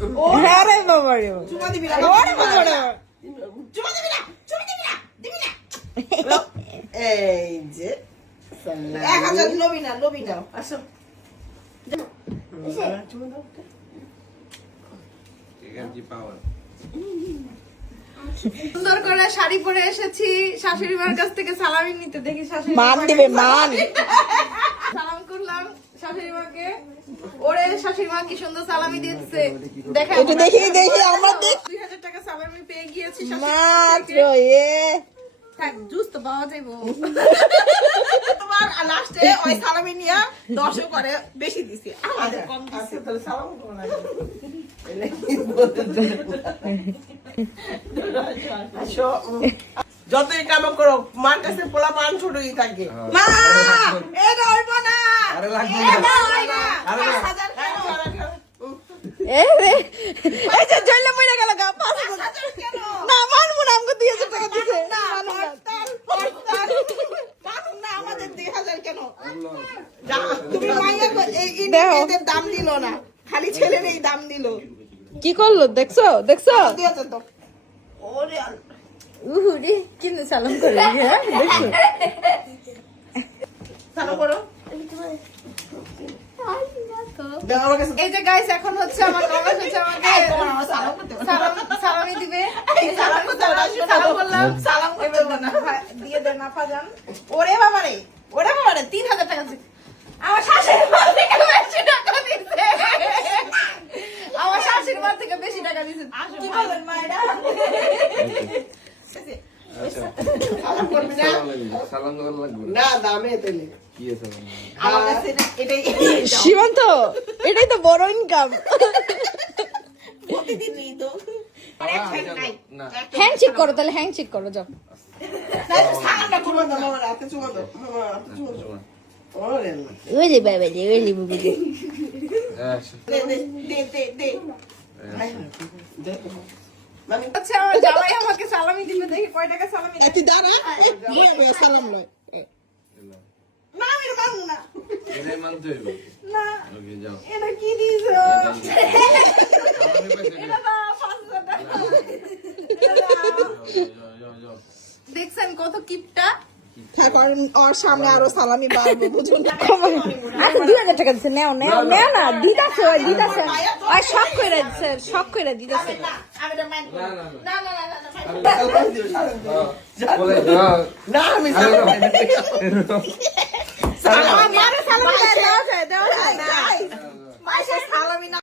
আরে বাবা রে চুমা দিবি না ওরে বাবা রে চুমা দিবি না দিবি না এই যে 1000 লবি না আসো চুমা দাও এনার্জি পাওয়ার সুন্দর করে শাড়ি পরে এসেছি শাশুড়ি মার কাছ থেকে সালামি নিতে। দেখি শাশুড়ি মান দিবে মান সালাম করলাম শাশুড়ি মাকে। ওরে শাশুড়ি মা কি সুন্দর সালামি দিচ্ছে দেখা একটু দেখি আমরা দেখ 2000 টাকা সালামি পেয়ে গিয়েছি মাত্র এ থাক জুস তো পাওয়া যাইবো। তোমার লাস্টে ওই সালামি নিয়া 10 করে বেশি দিছি আমাদের কম দিছি তাহলে সালাম করো না যতই কাম করো মার কাছে পোলা মান ছোটই থাকে মা এটা হইব না আরে লাগবে এটা হইব না আরে 5000 কেন এ রে এই যে জল্লে পড়ে গেল গা 5000 কেন না মানবো না আমাকে 2000 টাকা দিতে না মানুষ না আমাদের 2000 কেন তুমি মাইয়া এই এদের দাম দিল না খালি ছেলের এই দাম দিল কি করলো দেখছো 2000 দাও ওরে উহুরি কিনে সালাম করে হ্যাঁ দেখছো সালাম করো দাও আমার কাছে এই যে গাইস এখন হচ্ছে আমার কমেন্ট হচ্ছে আমাকে সালাম করতে সালামি দিবে। সালাম করতে সালাম করলাম সালাম করতে না দিয়ে দেন আফাজান। ওরে বাবারে 3000 টাকা দিছে আমার শাশুড়ি মা থেকে বেশি টাকা দিছে। আমার শাশুড়ি মা থেকে বেশি টাকা দিছে। কি বলেন মা এটা সালাম করবি না সালাম করা লাগবে না দামে তেলে কি আছে আমার কাছে এটাই সীমান্ত এটাই তো বড় ইনকাম প্রতিদিনই তো না হ্যাং চেক করো তাহলে হ্যাং চেক করো যাও সালামটা চুমা দাও মামার হাতে চুমা দাও মামার হাতে চুমা দাও ওরে না ওই যে বাবা রে ওই যে বুবু রে দে মামি আচ্ছা আমার জামাই আমাকে সালামি দিবে। দেখি কয় টাকা সালামি দেয়। তুই দাঁড়া বয়া সালাম লয় না আমি মানবো না এটাই মানতে হইব না ওকে যাও এটা কি দিছো? আমি পয়সা এটা দাও 5000 টাকা। এটা দাও। যাও দেখছেন কত কিপটা। কারণ ওর সামনে আরো সালামি বাড়বো বুঝুন আচ্ছা 2000 টাকা দিছে নাও না দিতাছে ওই দিতাছে ওই শক কইরা দিতাছে আমি এটা মাইন্ড না না না না না না বলে দাও না আমি সালাম সালাম আমার সালামি দেওয়া যায় মাইসে সালামি না